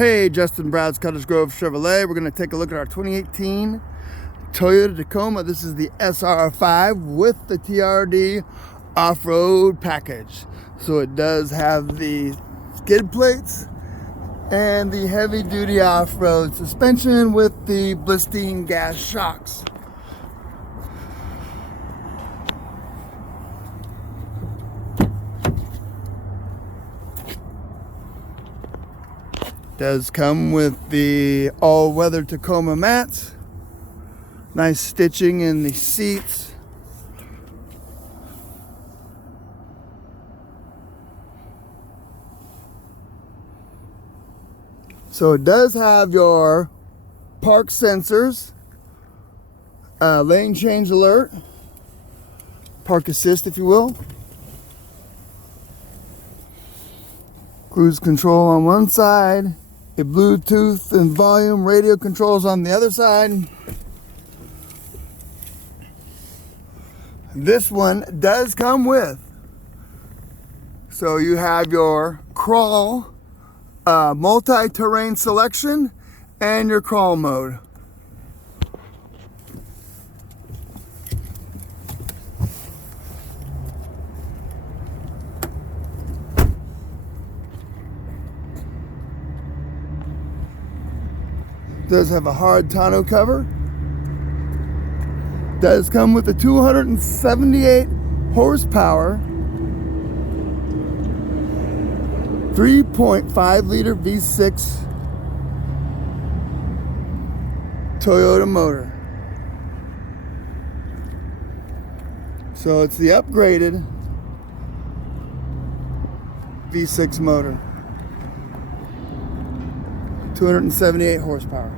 Hey, Justin Brad's Cottage Grove Chevrolet. We're going to take a look at our 2018 Toyota Tacoma. This is the SR5 with the TRD off-road package. So it does have the skid plates and the heavy-duty off-road suspension with the Blistine gas shocks. Does come with the all-weather Tacoma mats. Nice stitching in the seats. So it does have your park sensors, lane change alert, park assist if you will, cruise control on one side, a Bluetooth and volume radio controls on the other side. This one does come with, so you have your crawl, multi-terrain selection, and your crawl mode. Does have a hard tonneau cover. Does come with a 278 horsepower, 3.5 liter V6 Toyota motor. So it's the upgraded V6 motor. 278 horsepower.